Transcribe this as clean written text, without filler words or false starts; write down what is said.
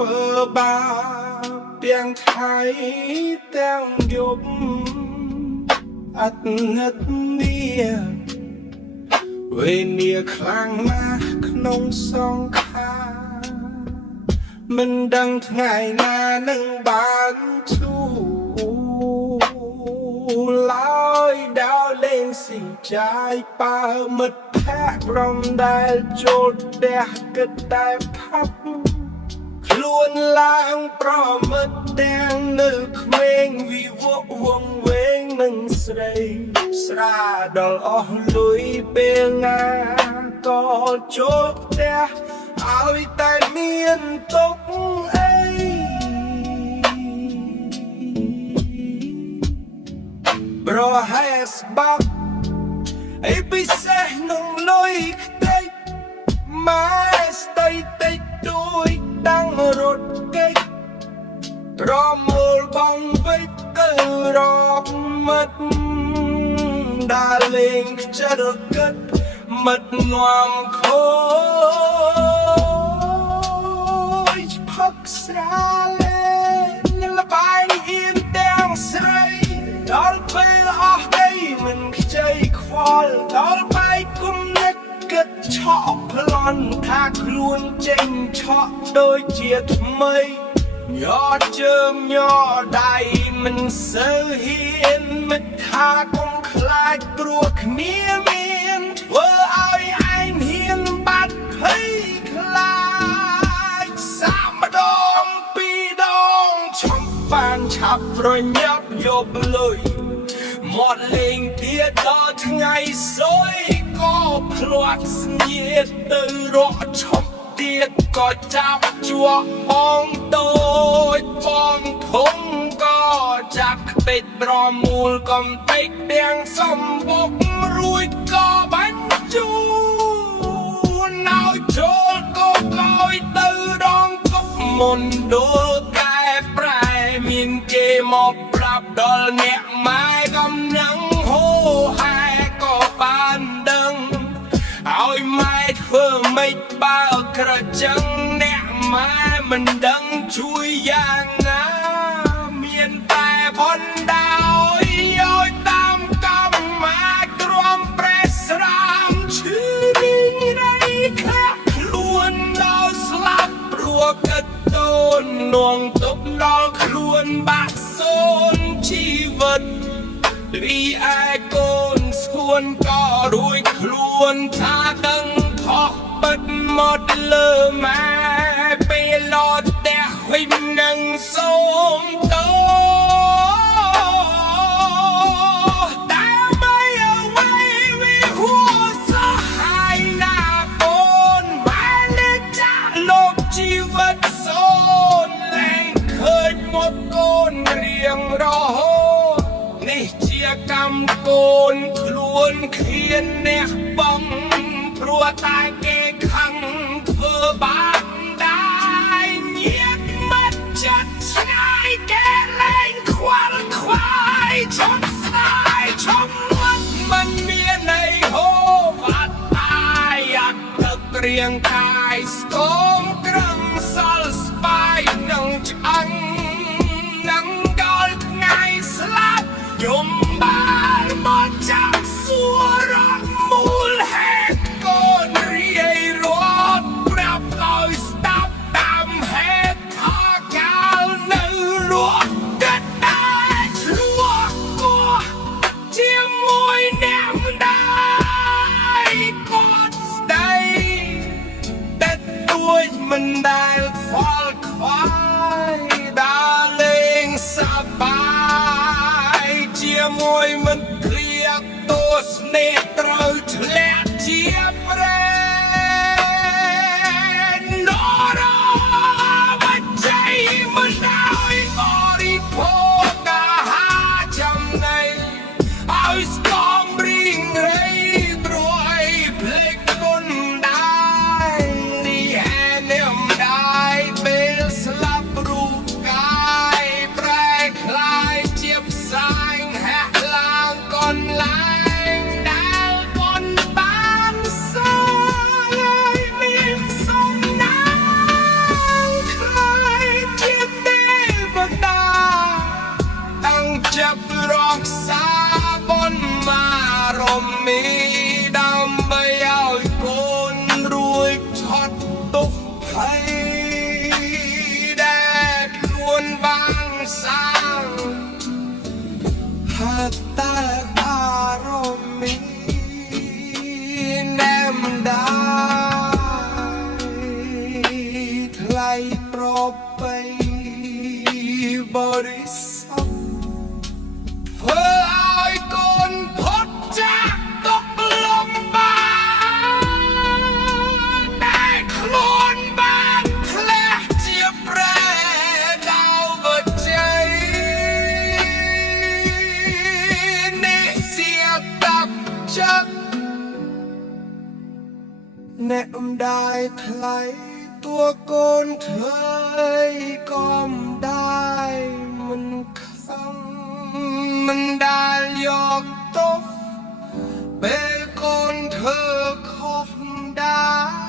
ធ្វើបាបទាំងថ្ងៃទាំងយប់អត់ងឹតនេះវេលាខ្លាំងណាស់ក្នុងសង្ខារមិនដឹងថ្ងៃណានឹងបានធូរឡើយដល់លេងស៊ីចាយបើមិត្តភក្តិព្រមដែលចូលផ្ទះគិតតែផាប់ខ្លួនឡើងប្រមិត្តទាំងនៅក្មេងវិវកវងវែងនឹងស្រីស្រាដល់អស់លុយពេលណាក៏ចូលផ្ទះឲ្យតែមានទុកអីប្រហែលស្បាក់អីពិសេសនឹងលុយខ្ទេចម៉ែស្ដីតិចដូចតាំងរត់គេចត្រមូលបងវិចទៅរកមិត្តដែលលេងខ្ជិលគិតមិត្តនាំខូចផឹកស្រាលេងលបាយហ៊ានទាំងស្រីដល់ពេលអស់អីមិនខ្ចីខ្វល់ដល់បែកគុំនិតគិតឆក់ប្លន់ថាខ្លួនចេញឆក់ដូចជាថ្មីញ័រជើងញ័រដៃមិនសូវហ៊ានមិត្តថាកុំខ្លាចព្រោះគ្នាមានធ្វើឲ្យឯងហ៊ានបាត់ភ័យខ្លាចសាម្ដងពីរដងឈប់បានឆាប់ប្រញាប់យកលុយមកលេងទៀតដល់ថ្ងៃសុយក៏ភ្លាត់ស្នៀតទៅរកឈប់ទៀតក៏ចាប់ជាប់បងតូចបងធំក៏ចាប់ខ្ទេចប្រមូលកំពេចទាំងសំបុករួចក៏បាញ់ជូនឲ្យចូលក៏កោយទៅរងកុកមុនដូលកែប្រែមានគេមកប្រាប់ដល់អ្នកម៉ែកំនឹងហូហែក៏បានដឹងឲ្យម៉ែធ្វើម៉េចបើក្រចឹងអ្នកម៉ែមិនដឹងជួយយ៉ាងណាមានតែផនដោយឲ្យតាមកម្មម៉ែទ្រាំប្រេះស្រាមឈឺរីងរៃខ្លាក់ខ្លួនដល់ស្លាប់ព្រោះកឹតតូននងទុកដល់ខ្លួនបាក់សូនជីវិតពីឯកូនស្គួនក៏រួចខ្លួនថាដឹងខុសពិតមកលើម៉ែពេលលត់ផ្ទះវិញនឹងសូមទោសតែមិនអ្វីវាហួសហាយណាកូនម៉ែលេចចាក់លោកជីវិតសូនលែងឃើញមកកូនរៀងរហូតនេះជាកម្មកូនខ្លួនឃ្លានអ្នកបងព្រោះតែគេខឹងធ្វើបាបដែរញាតមិត្តចិត្តឆ្ងាយគេលែងខ្វល់ខ្វាយឈប់ស្ដាយឈប់មាត់មិនមានន័យហូរបាត់អាយអត់ទឹករៀងកាយស្គមក្រឹងសល់ស្បាយនឹងឆ្អឹងនឹងដល់ថ្ងៃស្លាប់យំបាលមកចាប់សួររកមូលហេតុកូនរាយរត់ប្រាប់ឲ្យស្ដាប់តាមហេតុថាកាលនៅរស់តែឆ្លោះគោះជាមួយអ្នកម្ដាយគាត់ស្ដីតែទួចមិនដែលខ្វល់ខ្វាយដើរលេងសប្បាយជាមួយមិត្តឃ្លាទោស្នេហ៍ត្រូវធ្លាក់ជាប្រេននរវជ័យមិនឲ្យបរិភោគអាហារចំណីឲ្យស្គមរីងរៃព្រួយភ្លេចគុណដែរនេះហេតុនេះម្ដាយពេលស្លាប់រូបកាយប្រែក្លាយជាផ្សាយហែកឡើងកនឡើងដែល ปลอบไปบริสุทธิ์เพื่อให้ก่อนพ้นจากตกลมบาได้คลวนบาดแผลเจ็บแรงดาวหัวใจนี่เสียตับจักแนมได้ใครตัวโกนเธยก้มได้มันคำมันได้ยอกตบเป็นคนเธอคบได้